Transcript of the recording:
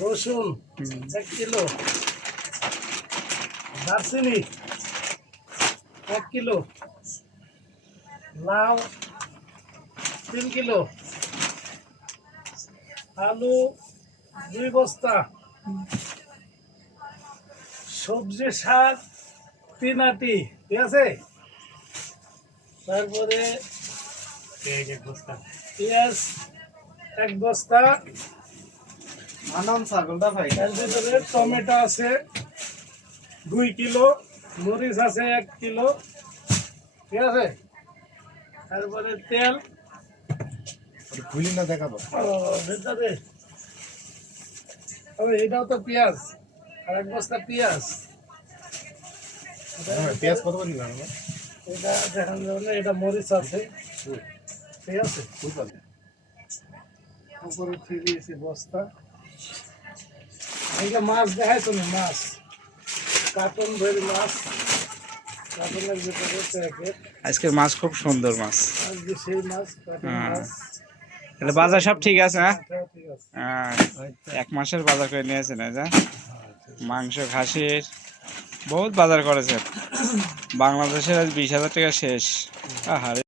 রসুন 1 কিলো, দারচিনি 1 কিলো, লাউ 3 কিলো, আলু 2 বস্তা, সবজি শাক 3 আটি, ঠিক আছে। তারপরে পেঁয়াজ 1 বস্তা, এর ভিতরে টমেটো আছে 2 কিলো, মরিচ আছে 1 কিলো, ঠিক আছে। তারপরে তেল ভেতরে, এটাও তো পেঁয়াজ, আর 1 বস্তা পেঁয়াজ। পেঁয়াজ কত করে দিলাম? এটা দেখান যাবে না, এটা মরিচ আছে, ঠিক আছে। উপরে ঠিক দিয়েছি বস্তা। এইটা মাছ দেখাই তুমি, মাছ কার্টন ভরি মাছ, কার্টনের ভিতরে প্যাকেট। আজকের মাছ খুব সুন্দর মাছ। আজকে সেই মাছ, কার্টন মাছ। তাহলে বাজার সব ঠিক আছে না? এটাও ঠিক আছে। 1 মাসের বাজার করে নিয়েছেন না? মাংস খাসির বহুত বাজার করেছেন। বাংলাদেশের আজ 20,000 টাকা শেষ। আহারে।